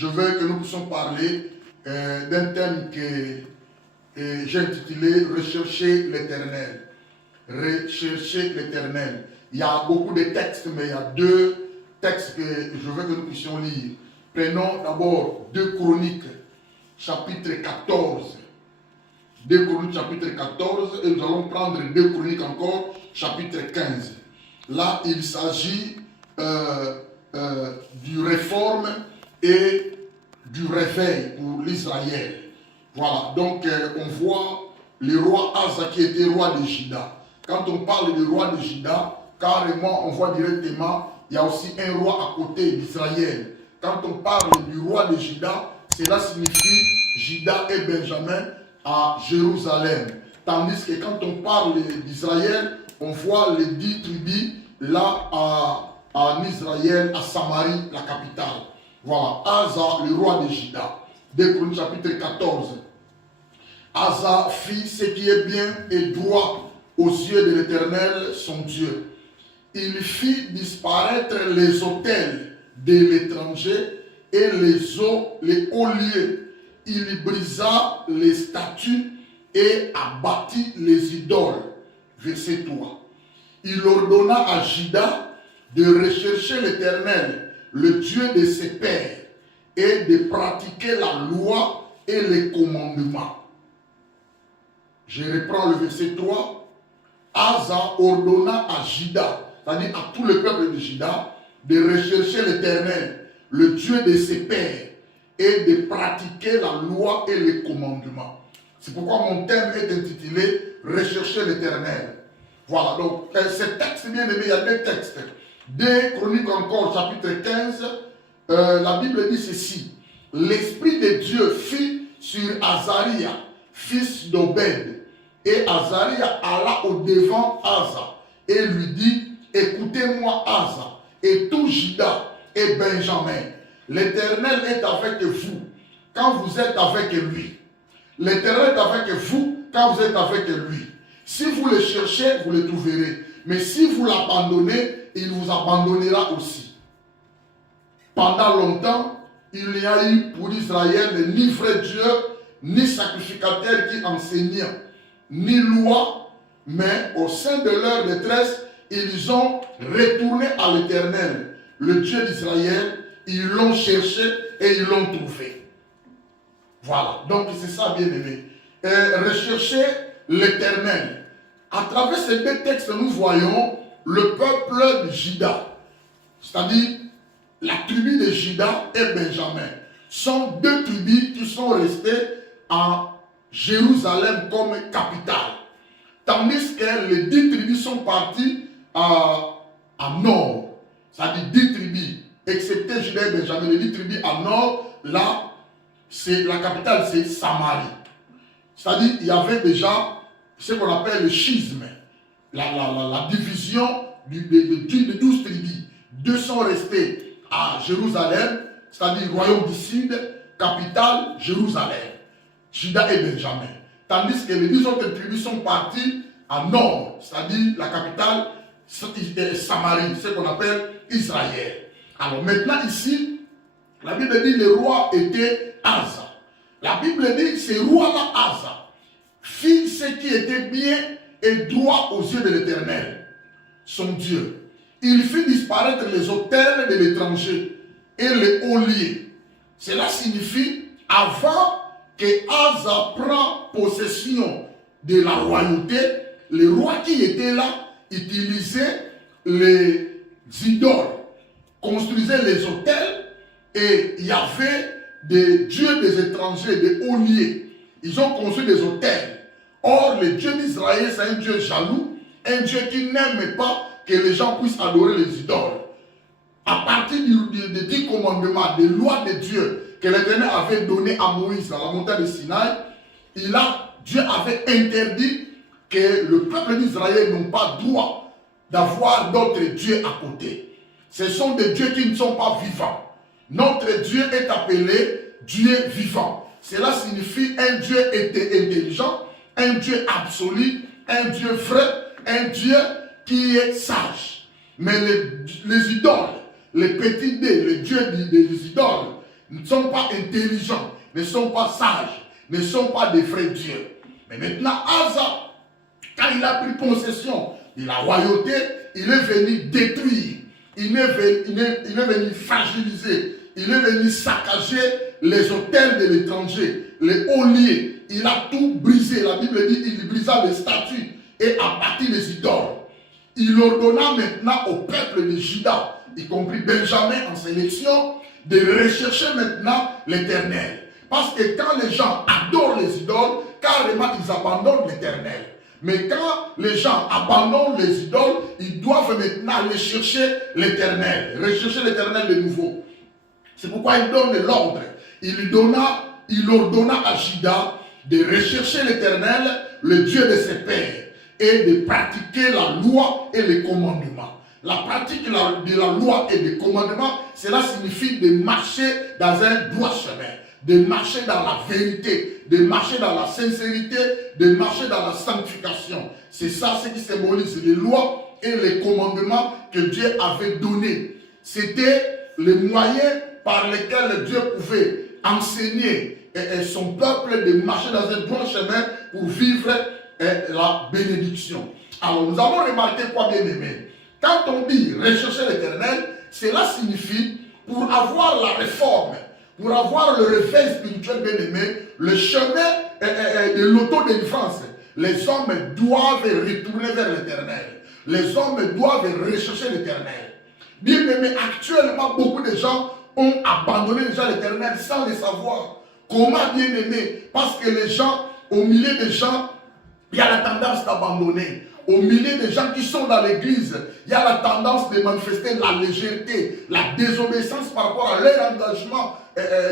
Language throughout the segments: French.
je veux que nous puissions parler d'un thème que j'ai intitulé Rechercher l'Éternel. Rechercher l'Éternel. Il y a beaucoup de textes, mais il y a deux textes que je veux que nous puissions lire. Prenons d'abord 2 Chroniques, chapitre 14. 2 Chroniques, chapitre 14, et nous allons prendre 2 Chroniques encore, chapitre 15. Là, il s'agit du réforme et du réveil pour l'Israël. Voilà, donc on voit le roi Asa qui était roi de Juda. Quand on parle du roi de Juda, carrément on voit directement, il y a aussi un roi à côté d'Israël. Quand on parle du roi de Juda, cela signifie Juda et Benjamin à Jérusalem. Tandis que quand on parle d'Israël, on voit les 10 tribus là en Israël, à Samarie, la capitale. Voilà, Asa, le roi de Juda. 2 Chroniques chapitre 14. Asa fit ce qui est bien et droit aux yeux de l'Éternel, son Dieu. Il fit disparaître les autels de l'étranger et les hauts lieux. Il brisa les statues et abattit les idoles. Verset 3. Il ordonna à Juda de rechercher l'Éternel, le Dieu de ses pères, et de pratiquer la loi et les commandements. Je reprends le verset 3. Asa ordonna à Juda, c'est-à-dire à tout le peuple de Juda, de rechercher l'Éternel, le Dieu de ses pères, et de pratiquer la loi et les commandements. C'est pourquoi mon thème est intitulé Rechercher l'Éternel. Voilà, donc ce texte, bien aimé, il y a 2 textes. 2 Chroniques encore, chapitre 15, la Bible dit ceci. L'Esprit de Dieu fit sur Azaria, fils d'Obed. Et Azaria alla au devant Asa et lui dit, écoutez-moi Asa et tout Juda et Benjamin. L'Éternel est avec vous quand vous êtes avec lui. L'Éternel est avec vous quand vous êtes avec lui. Si vous le cherchez, vous le trouverez. Mais si vous l'abandonnez, il vous abandonnera aussi. Pendant longtemps, il n'y a eu pour Israël ni vrai Dieu, ni sacrificateur qui enseignait, ni loi, mais au sein de leur détresse, ils ont retourné à l'Éternel, le Dieu d'Israël. Ils l'ont cherché et ils l'ont trouvé. Voilà, donc c'est ça, bien aimé. Rechercher l'Éternel. À travers ces 2 textes, nous voyons le peuple de Juda, c'est-à-dire la tribu de Juda et Benjamin. Sont 2 tribus qui sont restées en Jérusalem comme capitale. Tandis que les 10 tribus sont parties à nord, c'est-à-dire 10 tribus. Excepté Juda et Benjamin, les 10 tribus à nord, là, la capitale, c'est Samarie. C'est-à-dire, il y avait déjà ce qu'on appelle le schisme, la division de 12 tribus. 2 sont restés à Jérusalem, c'est-à-dire royaume du Sud, capitale, Jérusalem, Juda et Benjamin. Tandis que les 10 autres tribus sont parties à nord, c'est-à-dire la capitale, Samarie, ce qu'on appelle Israël. Alors maintenant ici, la Bible dit le roi était Asa. La Bible dit ce roi-là, Asa, fit ce qui était bien et droit aux yeux de l'Éternel, son Dieu. Il fit disparaître les autels de l'étranger et les hauts lieux. Cela signifie, avant que Asa prenne possession de la royauté, les rois qui étaient là utilisaient les idoles, construisaient les autels, et il y avait des dieux des étrangers, des hauts lieux. Ils ont construit des autels. Or, le Dieu d'Israël, c'est un Dieu jaloux, un Dieu qui n'aime pas que les gens puissent adorer les idoles. À partir des 10 commandements, des lois de Dieu que l'Éternel avait donné à Moïse dans la montagne de Sinaï, Dieu avait interdit que le peuple d'Israël n'ont pas droit d'avoir d'autres dieux à côté. Ce sont des dieux qui ne sont pas vivants. Notre Dieu est appelé Dieu vivant. Cela signifie un Dieu intelligent, un Dieu absolu, un Dieu vrai, un Dieu qui est sage. Mais les idoles, les petits dés, les dieux des idoles, ne sont pas intelligents, ne sont pas sages, ne sont pas des vrais dieux. Mais maintenant, Asa, quand il a pris possession de la royauté, il est venu détruire, il est venu fragiliser, il est venu saccager les hôtels de l'étranger, les hauts lieux. Il a tout brisé. La Bible dit qu'il brisa les statues et abattit les idoles. Il ordonna maintenant au peuple de Juda, y compris Benjamin en sélection, de rechercher maintenant l'Éternel. Parce que quand les gens adorent les idoles, carrément ils abandonnent l'Éternel. Mais quand les gens abandonnent les idoles, ils doivent maintenant aller chercher l'Éternel, rechercher l'Éternel de nouveau. C'est pourquoi il donne l'ordre. Il ordonna à Juda de rechercher l'Éternel, le Dieu de ses pères, et de pratiquer la loi et les commandements. La pratique de la loi et des commandements, cela signifie de marcher dans un droit chemin, de marcher dans la vérité, de marcher dans la sincérité, de marcher dans la sanctification. C'est ça ce qui symbolise les lois et les commandements que Dieu avait donnés. C'était les moyens par lesquels Dieu pouvait enseigner son peuple de marcher dans un droit chemin pour vivre la bénédiction. Alors nous avons remarqué quoi, bien aimé? Quand on dit rechercher l'Éternel, cela signifie pour avoir la réforme, pour avoir le réveil spirituel, bien aimé, le chemin de l'autodélivrance. Les hommes doivent retourner vers l'Éternel. Les hommes doivent rechercher l'Éternel. Bien aimé, actuellement, beaucoup de gens ont abandonné déjà l'Éternel sans le savoir. Comment, bien aimé? Parce que les gens, au milieu des gens, il y a la tendance d'abandonner. Au milieu des gens qui sont dans l'église, il y a la tendance de manifester la légèreté, la désobéissance par rapport à leur engagement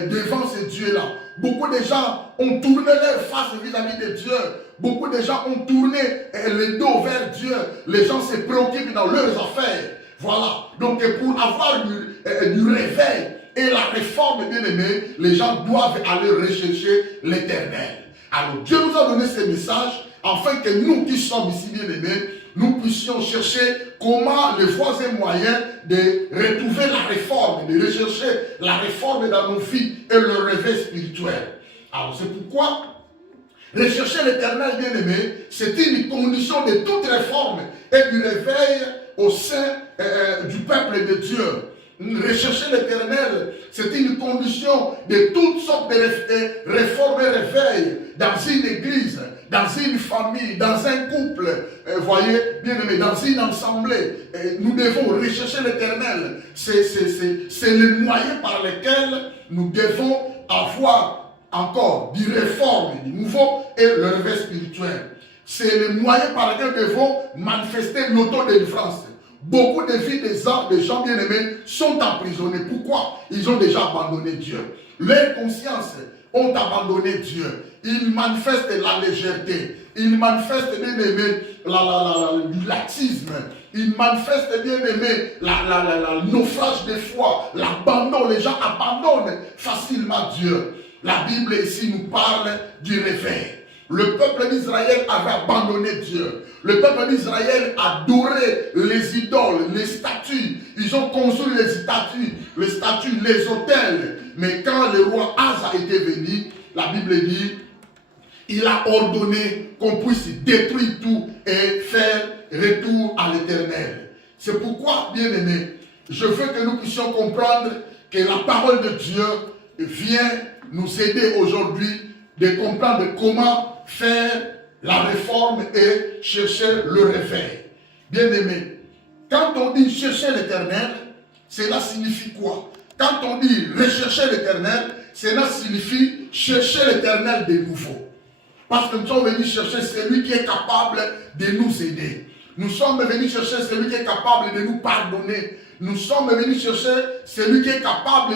devant ces dieux-là. Beaucoup de gens ont tourné leur face vis-à-vis de Dieu. Beaucoup de gens ont tourné le dos vers Dieu. Les gens se préoccupent dans leurs affaires. Voilà. Donc pour avoir du réveil et la réforme, bien aimé, les gens doivent aller rechercher l'Éternel. Alors Dieu nous a donné ce message afin que nous qui sommes ici, bien aimés, nous puissions chercher comment les voies et moyens de retrouver la réforme, de rechercher la réforme dans nos vies et le réveil spirituel. Alors c'est pourquoi rechercher l'Éternel, bien aimé, c'est une condition de toute réforme et du réveil au sein du peuple de Dieu. Rechercher l'Éternel, c'est une condition de toutes sortes de réformes et réveils dans une église, dans une famille, dans un couple, voyez, bien aimé, dans une assemblée. Nous devons rechercher l'Éternel. C'est le moyen par lequel nous devons avoir encore du réforme, du nouveau et le réveil spirituel. C'est le moyen par lequel nous devons manifester l'autodélivrance. Beaucoup de vies des gens bien-aimés sont emprisonnés. Pourquoi? Ils ont déjà abandonné Dieu. Leurs consciences ont abandonné Dieu. Ils manifestent la légèreté. Ils manifestent, bien-aimé, du laxisme. Ils manifestent, bien-aimé, le naufrage de foi, l'abandon. Les gens abandonnent facilement Dieu. La Bible ici nous parle du réveil. Le peuple d'Israël avait abandonné Dieu. Le peuple d'Israël adorait les idoles, les statues. Ils ont construit les statues, les autels. Mais quand le roi Asa était venu, la Bible dit, il a ordonné qu'on puisse détruire tout et faire retour à l'Éternel. C'est pourquoi, bien aimés, je veux que nous puissions comprendre que la parole de Dieu vient nous aider aujourd'hui de comprendre comment faire la réforme et chercher le réveil. Bien aimé, quand on dit chercher l'Éternel, cela signifie quoi? Quand on dit rechercher l'Éternel, cela signifie chercher l'Éternel de nouveau. Parce que nous sommes venus chercher celui qui est capable de nous aider. Nous sommes venus chercher celui qui est capable de nous pardonner. Nous sommes venus chercher celui qui est capable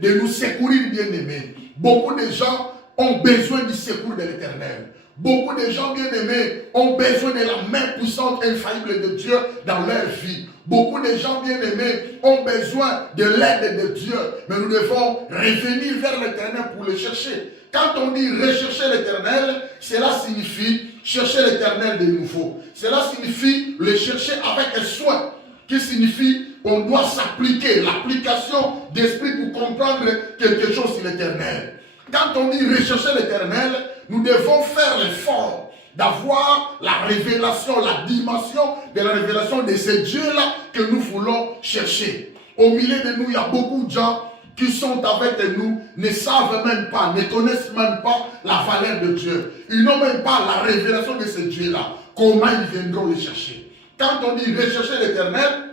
de nous secourir, bien aimés. Beaucoup de gens ont besoin du secours de l'Éternel. Beaucoup de gens bien-aimés ont besoin de la main puissante et infaillible de Dieu dans leur vie. Beaucoup de gens bien-aimés ont besoin de l'aide de Dieu. Mais nous devons revenir vers l'Éternel pour le chercher. Quand on dit rechercher l'Éternel, cela signifie chercher l'Éternel de nouveau. Cela signifie le chercher avec un soin, qui signifie on doit s'appliquer, l'application d'esprit pour comprendre quelque chose sur l'éternel. Quand on dit rechercher l'éternel, nous devons faire l'effort d'avoir la révélation, la dimension de la révélation de ce Dieu-là que nous voulons chercher. Au milieu de nous, il y a beaucoup de gens qui sont avec nous, ne savent même pas, ne connaissent même pas la valeur de Dieu. Ils n'ont même pas la révélation de ce Dieu-là. Comment ils viendront le chercher? Quand on dit rechercher l'éternel,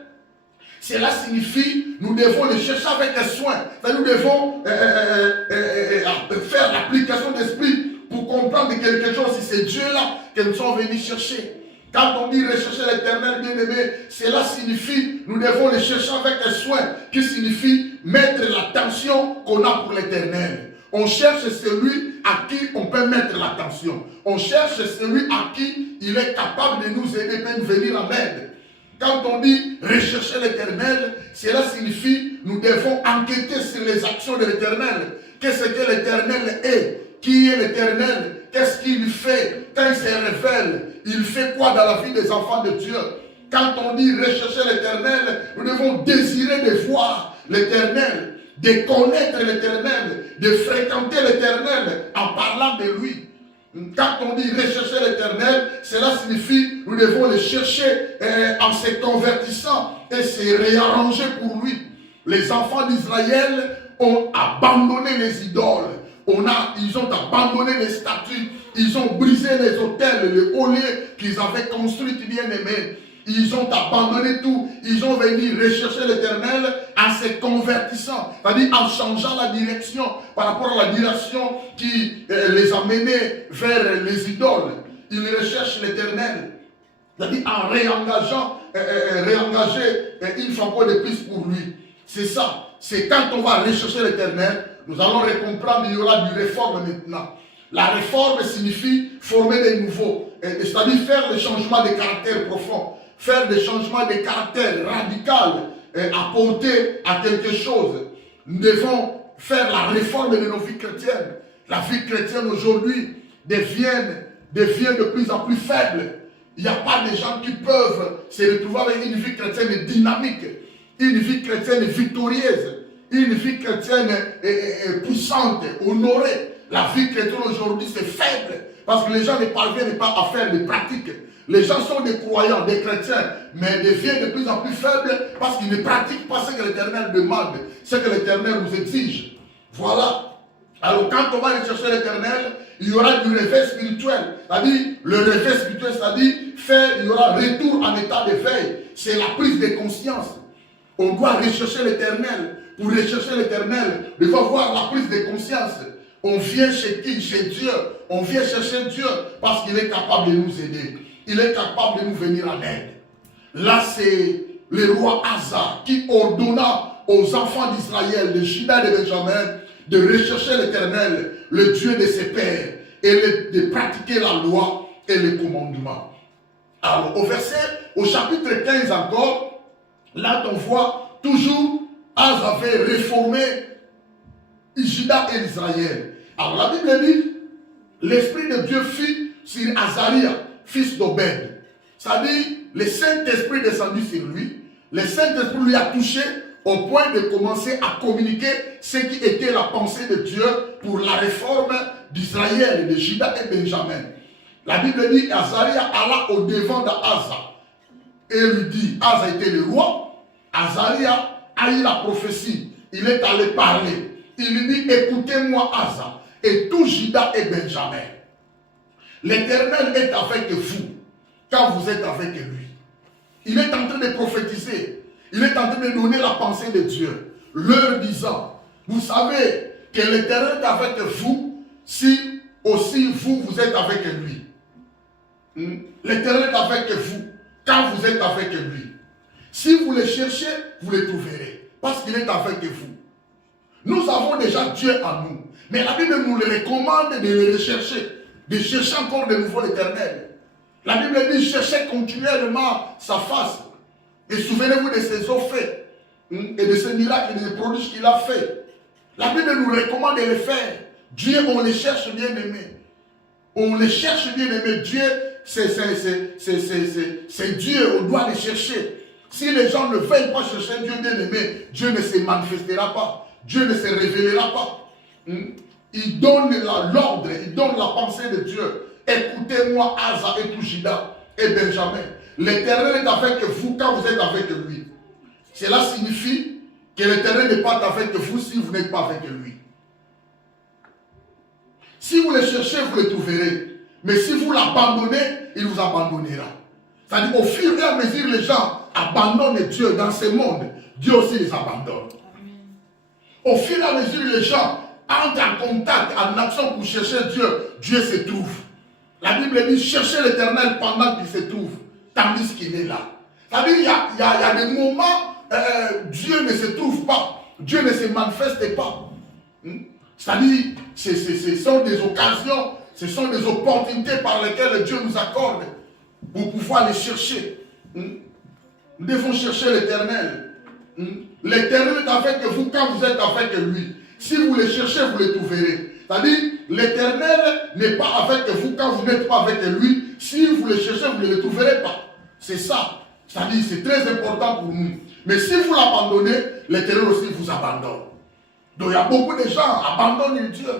cela signifie nous devons le chercher avec un soin. Nous devons faire l'application d'esprit pour comprendre quelque chose. Si c'est Dieu-là que nous sommes venus chercher. Quand on dit rechercher l'éternel, bien aimé, cela signifie nous devons le chercher avec un soin, qui signifie mettre l'attention qu'on a pour l'éternel. On cherche celui à qui on peut mettre l'attention. On cherche celui à qui il est capable de nous aider, de venir en aide. Quand on dit rechercher l'éternel, cela signifie nous devons enquêter sur les actions de l'éternel. Qu'est-ce que l'éternel est? Qui est l'éternel? Qu'est-ce qu'il fait? Quand il se révèle, il fait quoi dans la vie des enfants de Dieu? Quand on dit rechercher l'éternel, nous devons désirer de voir l'éternel, de connaître l'éternel, de fréquenter l'éternel en parlant de lui. Quand on dit rechercher l'éternel, cela signifie nous devons le chercher en se convertissant et se réarranger pour lui. Les enfants d'Israël ont abandonné les idoles. Ils ont abandonné les statues. Ils ont brisé les autels, les hauts lieux qu'ils avaient construits, bien aimés. Ils ont abandonné tout. Ils ont venu rechercher l'éternel en se convertissant. C'est-à-dire en changeant la direction par rapport à la direction qui les a menés vers les idoles. Ils recherchent l'éternel. C'est-à-dire en réengager une fois de plus pour lui. C'est ça. C'est quand on va rechercher l'éternel, nous allons comprendre qu'il y aura du réforme maintenant. La réforme signifie former des nouveaux. C'est-à-dire faire des changements de caractère profond. Faire des changements de caractère radical, apporter à quelque chose. Nous devons faire la réforme de nos vies chrétiennes. La vie chrétienne aujourd'hui devient de plus en plus faible. Il n'y a pas de gens qui peuvent se retrouver avec une vie chrétienne dynamique, une vie chrétienne victorieuse, une vie chrétienne puissante, honorée. La vie chrétienne aujourd'hui c'est faible parce que les gens ne parviennent pas à faire des pratiques. Les gens sont des croyants, des chrétiens, mais deviennent de plus en plus faibles parce qu'ils ne pratiquent pas ce que l'Éternel demande, ce que l'Éternel nous exige. Voilà. Alors quand on va aller chercher l'Éternel, il y aura du réveil spirituel. C'est-à-dire, le réveil spirituel, c'est-à-dire, il y aura retour en état de veille. C'est la prise de conscience. On doit rechercher l'Éternel. Pour rechercher l'Éternel, il faut avoir la prise de conscience. On vient chez qui? Chez Dieu. On vient chercher Dieu parce qu'il est capable de nous aider. Il est capable de nous venir en aide. Là, c'est le roi Asa qui ordonna aux enfants d'Israël, de Juda et de Benjamin, de rechercher l'Éternel, le Dieu de ses pères, et de pratiquer la loi et les commandements. Alors, au chapitre 15 encore, là, on voit toujours Asa avait réformé Juda et Israël. Alors, la Bible dit, l'Esprit de Dieu fit sur Azaria, fils d'Obed. C'est-à-dire, le Saint-Esprit descendu sur lui. Le Saint-Esprit lui a touché au point de commencer à communiquer ce qui était la pensée de Dieu pour la réforme d'Israël, de Juda et Benjamin. La Bible dit, Azaria alla au devant d'Asa et lui dit, Asa était le roi, Azaria a eu la prophétie, il est allé parler. Il lui dit, écoutez-moi Asa et tout Juda et Benjamin. L'Éternel est avec vous quand vous êtes avec lui. Il est en train de prophétiser. Il est en train de donner la pensée de Dieu. Leur disant, vous savez que l'Éternel est avec vous si aussi vous êtes avec lui. L'Éternel est avec vous quand vous êtes avec lui. Si vous le cherchez, vous le trouverez. Parce qu'il est avec vous. Nous avons déjà Dieu en nous. Mais la Bible nous le recommande de le rechercher. De chercher encore de nouveau l'Éternel. La Bible dit, cherchez continuellement sa face. Et souvenez-vous de ses offres et de ses miracles et des prodiges qu'il a fait. La Bible nous recommande de le faire. Dieu, on le cherche bien aimé. On le cherche bien aimé. Dieu, c'est Dieu, on doit le chercher. Si les gens ne veulent pas chercher Dieu bien-aimé, Dieu ne se manifestera pas. Dieu ne se révélera pas. Il donne l'ordre, il donne la pensée de Dieu. Écoutez-moi, Asa et tout Juda et Benjamin. L'Éternel est avec vous quand vous êtes avec lui. Cela signifie que l'Éternel n'est pas avec vous si vous n'êtes pas avec lui. Si vous le cherchez, vous le trouverez. Mais si vous l'abandonnez, il vous abandonnera. C'est-à-dire, au fur et à mesure, les gens abandonnent Dieu dans ce monde. Dieu aussi les abandonne. Au fur et à mesure, les gens entrent en contact, en action pour chercher Dieu. Dieu se trouve. La Bible dit, cherchez l'Éternel pendant qu'il se trouve, tandis qu'il est là. C'est-à-dire, il y a des moments, Dieu ne se trouve pas. Dieu ne se manifeste pas. C'est-à-dire, ce sont des occasions, ce sont des opportunités par lesquelles Dieu nous accorde pour pouvoir les chercher. Nous devons chercher l'Éternel. L'Éternel est avec vous quand vous êtes avec lui. Si vous le cherchez, vous le trouverez. C'est-à-dire, l'Éternel n'est pas avec vous quand vous n'êtes pas avec lui. Si vous le cherchez, vous ne le trouverez pas. C'est ça. C'est-à-dire, c'est très important pour nous. Mais si vous l'abandonnez, l'Éternel aussi vous abandonne. Donc, il y a beaucoup de gens qui abandonnent Dieu.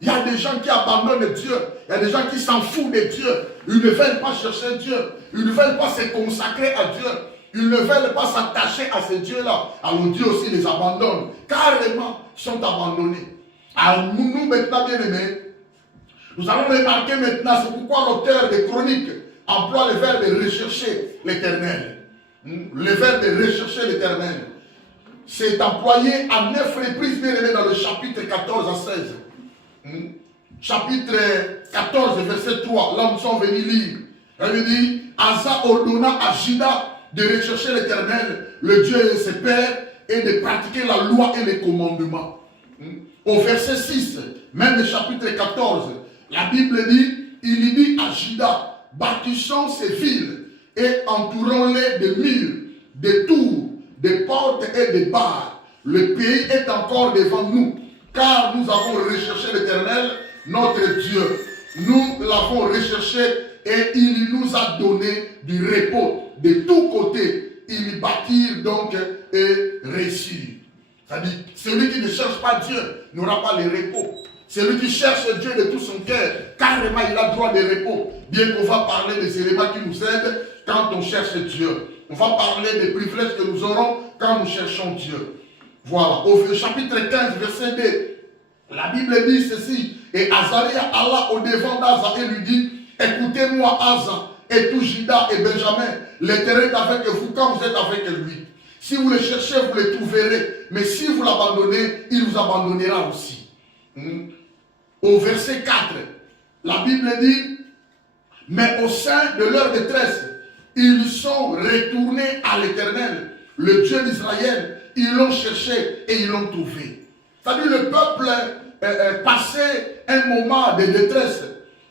Il y a des gens qui abandonnent Dieu. Il y a des gens qui s'en foutent de Dieu. Ils ne veulent pas chercher Dieu. Ils ne veulent pas se consacrer à Dieu. Ils ne veulent pas s'attacher à ce Dieu-là. Alors Dieu aussi les abandonne. Carrément, ils sont abandonnés. Alors nous maintenant, bien aimés, nous allons remarquer maintenant, c'est pourquoi l'auteur des Chroniques emploie le verbe de rechercher l'Éternel. Le verbe de rechercher l'Éternel. C'est employé à 9 reprises, bien aimés, dans le chapitre 14 à 16. Chapitre 14, verset 3, là nous sommes venus lire. Elle dit, Asa ordonna à Juda de rechercher l'Éternel, le Dieu de ses pères, et de pratiquer la loi et les commandements. Au verset 6, même le chapitre 14, la Bible dit, il dit à Juda, bâtissons ces villes et entourons-les de murs, de tours, de portes et de barres. Le pays est encore devant nous, car nous avons recherché l'Éternel, notre Dieu. Nous l'avons recherché et il nous a donné du repos. De tous côtés, ils bâtirent donc et réussirent. C'est-à-dire, celui qui ne cherche pas Dieu n'aura pas le repos. Celui qui cherche Dieu de tout son cœur, carrément il a droit de repos. Bien qu'on va parler des éléments qui nous aident quand on cherche Dieu. On va parler des privilèges que nous aurons quand nous cherchons Dieu. Voilà, au chapitre 15, verset 2, la Bible dit ceci. Et Azaria alla au devant d'Asa et lui dit, écoutez-moi Asa et tout Juda et Benjamin, l'Éternel est avec vous quand vous êtes avec lui. Si vous le cherchez, vous le trouverez. Mais si vous l'abandonnez, il vous abandonnera aussi. Au verset 4, la Bible dit, mais au sein de leur détresse, ils sont retournés à l'Éternel, le Dieu d'Israël. Ils l'ont cherché et ils l'ont trouvé. C'est-à-dire le peuple passait un moment de détresse.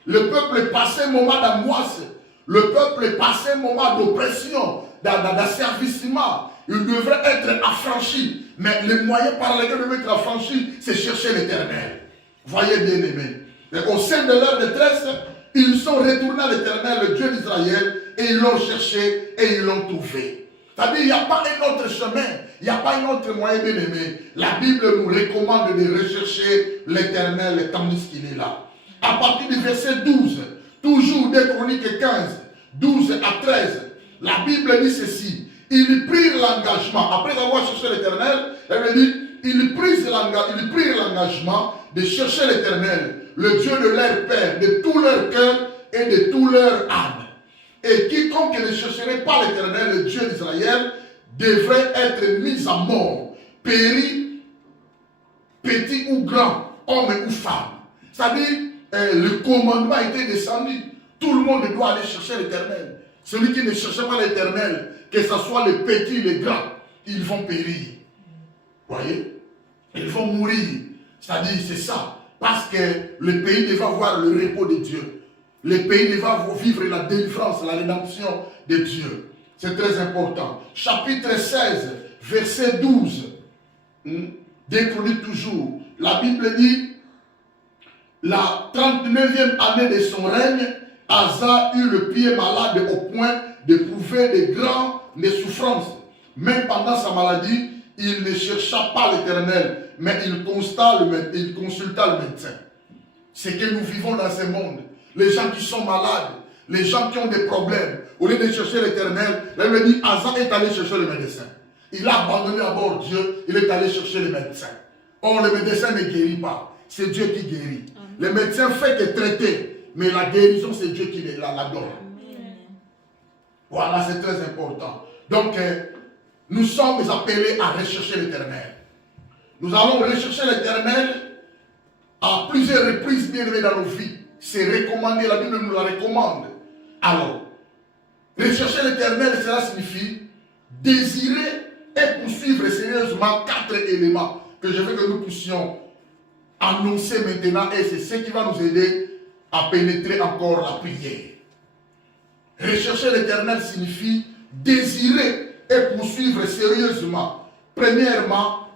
Le peuple passait un moment d'angoisse. Le peuple passait un moment d'oppression, d'asservissement. Il devrait être affranchi. Mais le moyen par lequel il devait être affranchi, c'est chercher l'Éternel. Voyez bien aimé. Au sein de leur détresse, ils sont retournés à l'Éternel, le Dieu d'Israël, et ils l'ont cherché et ils l'ont trouvé. C'est-à-dire, il n'y a pas un autre chemin, il n'y a pas un autre moyen, bien aimé. La Bible nous recommande de rechercher l'Éternel tandis qu'il est là. À partir du verset 12, toujours des Chroniques 15, 12 à 13, la Bible dit ceci. Ils prirent l'engagement, après avoir cherché l'Éternel, elle dit, ils prirent l'engagement de chercher l'Éternel, le Dieu de leur Père, de tout leur cœur et de tout leur âme. Et quiconque ne chercherait pas l'Éternel, le Dieu d'Israël, devrait être mis à mort, péri, petit ou grand, homme ou femme. C'est-à-dire, le commandement a été descendu. Tout le monde doit aller chercher l'Éternel. Celui qui ne cherche pas l'Éternel, que ce soit les petits, les grands, ils vont périr. Voyez? Ils vont mourir. C'est-à-dire, c'est ça. Parce que le pays devra voir le repos de Dieu. Le pays devra vivre la délivrance, la rédemption de Dieu. C'est très important. Chapitre 16, verset 12. Des Chroniques toujours. La Bible dit, la 39e année de son règne, Asa eut le pied malade au point d'éprouver de grands les souffrances. Même pendant sa maladie, il ne chercha pas l'Éternel, mais il consulta le médecin. C'est que nous vivons dans ce monde. Les gens qui sont malades, les gens qui ont des problèmes, au lieu de chercher l'Éternel, la Bible dit, Asa est allé chercher le médecin. Il a abandonné d'abord Dieu, il est allé chercher le médecin. Or, le médecin ne guérit pas, c'est Dieu qui guérit. Le médecin fait que traiter, mais la guérison, c'est Dieu qui la donne. Voilà, c'est très important. Donc, nous sommes appelés à rechercher l'Éternel. Nous allons rechercher l'Éternel à plusieurs reprises bien aimées dans nos vies. C'est recommandé, la Bible nous la recommande. Alors, rechercher l'Éternel, cela signifie désirer et poursuivre sérieusement 4 éléments que je veux que nous puissions annoncer maintenant, et c'est ce qui va nous aider à pénétrer encore la prière. Rechercher l'Éternel signifie désirer et poursuivre sérieusement, premièrement,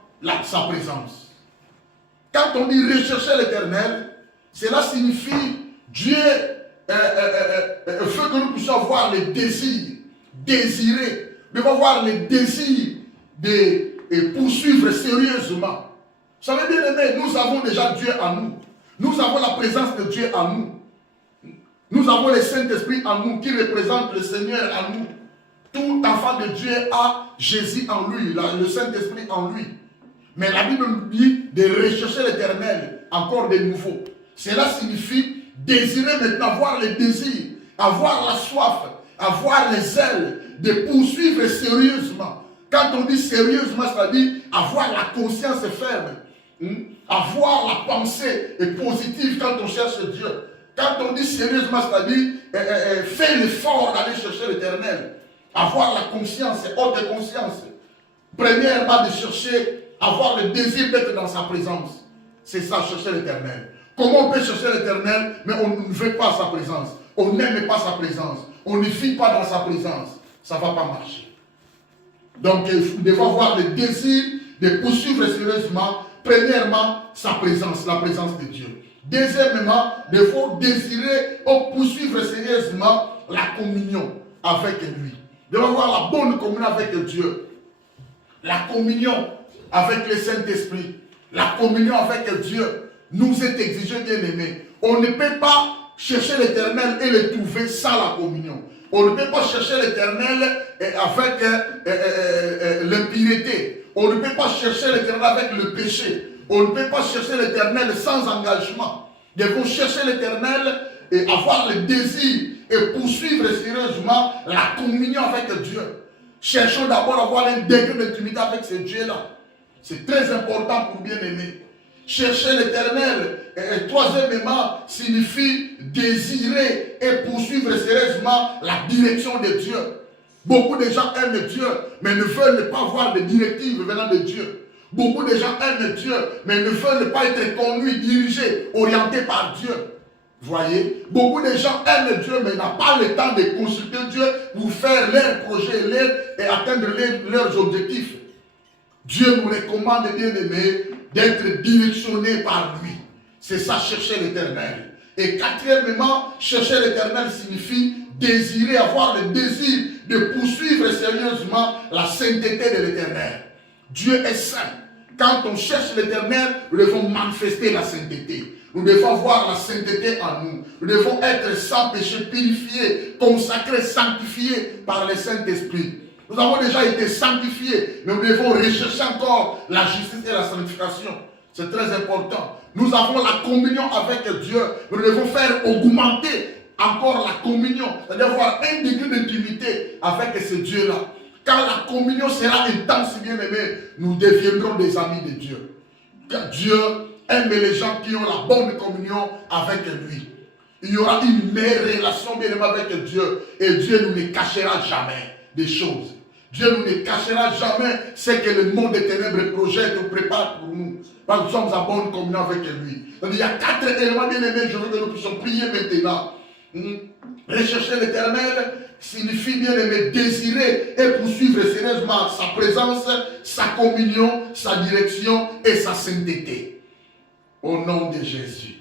sa présence. Quand on dit rechercher l'Éternel, cela signifie Dieu veut que nous puissions avoir le désir, désirer, nous devons avoir le désir de poursuivre sérieusement. Vous savez bien aimé, nous avons déjà Dieu en nous. Nous avons la présence de Dieu en nous. Nous avons le Saint-Esprit en nous qui représente le Seigneur en nous. Tout enfant de Dieu a Jésus en lui, le Saint-Esprit en lui. Mais la Bible nous dit de rechercher l'Éternel encore de nouveau. Cela signifie désirer maintenant, avoir le désir, avoir la soif, avoir les ailes, de poursuivre sérieusement. Quand on dit sérieusement, c'est-à-dire avoir la conscience ferme, avoir la pensée positive quand on cherche Dieu. Quand on dit sérieusement, c'est-à-dire faire l'effort d'aller chercher l'Éternel. Avoir la conscience, haute conscience. Premièrement, de chercher, avoir le désir d'être dans sa présence. C'est ça, chercher l'Éternel. Comment on peut chercher l'Éternel, mais on ne veut pas sa présence. On n'aime pas sa présence. On ne vit pas dans sa présence. Ça ne va pas marcher. Donc, nous devons avoir le désir de poursuivre sérieusement, premièrement, sa présence, la présence de Dieu. Deuxièmement, il faut désirer ou poursuivre sérieusement la communion avec lui. Nous devons avoir la bonne communion avec Dieu. La communion avec le Saint-Esprit. La communion avec Dieu nous est exigée, bien aimés. On ne peut pas chercher l'Éternel et le trouver sans la communion. On ne peut pas chercher l'Éternel avec l'impureté. On ne peut pas chercher l'Éternel avec le péché. On ne peut pas chercher l'Éternel sans engagement. Nous devons chercher l'Éternel et avoir le désir et poursuivre sérieusement la communion avec Dieu. Cherchons d'abord à avoir un degré d'intimité avec ce Dieu-là. C'est très important pour bien aimer. Chercher l'Éternel, et troisièmement, signifie désirer et poursuivre sérieusement la direction de Dieu. Beaucoup de gens aiment Dieu, mais ne veulent pas avoir de directives venant de Dieu. Beaucoup de gens aiment Dieu, mais ne veulent pas être conduits, dirigés, orientés par Dieu. Voyez, beaucoup de gens aiment Dieu, mais n'ont pas le temps de consulter Dieu pour faire leurs projets et atteindre leurs objectifs. Dieu nous recommande, bien aimés, d'être directionnés par lui. C'est ça, chercher l'Éternel. Et quatrièmement, chercher l'Éternel signifie désirer, avoir le désir de poursuivre sérieusement la sainteté de l'Éternel. Dieu est saint. Quand on cherche l'Éternel, nous devons manifester la sainteté. Nous devons voir la sainteté en nous. Nous devons être sans péché, purifiés, consacrés, sanctifiés par le Saint-Esprit. Nous avons déjà été sanctifiés, mais nous devons rechercher encore la justice et la sanctification. C'est très important. Nous avons la communion avec Dieu, mais nous devons faire augmenter encore la communion. C'est-à-dire avoir un degré d'intimité avec ce Dieu-là. Quand la communion sera intense, bien aimé, nous deviendrons des amis de Dieu. Car Dieu aime les gens qui ont la bonne communion avec lui. Il y aura une meilleure relation, bien aimé, avec Dieu. Et Dieu nous ne cachera jamais des choses. Dieu nous ne cachera jamais ce que le monde des ténèbres projette ou prépare pour nous. Parce que nous sommes en bonne communion avec lui. Donc, il y a 4 éléments, bien aimés, je veux que nous puissions prier maintenant. Rechercher l'Éternel signifie, bien aimé, désirer et poursuivre sérieusement sa présence, sa communion, sa direction et sa sainteté. Au nom de Jésus.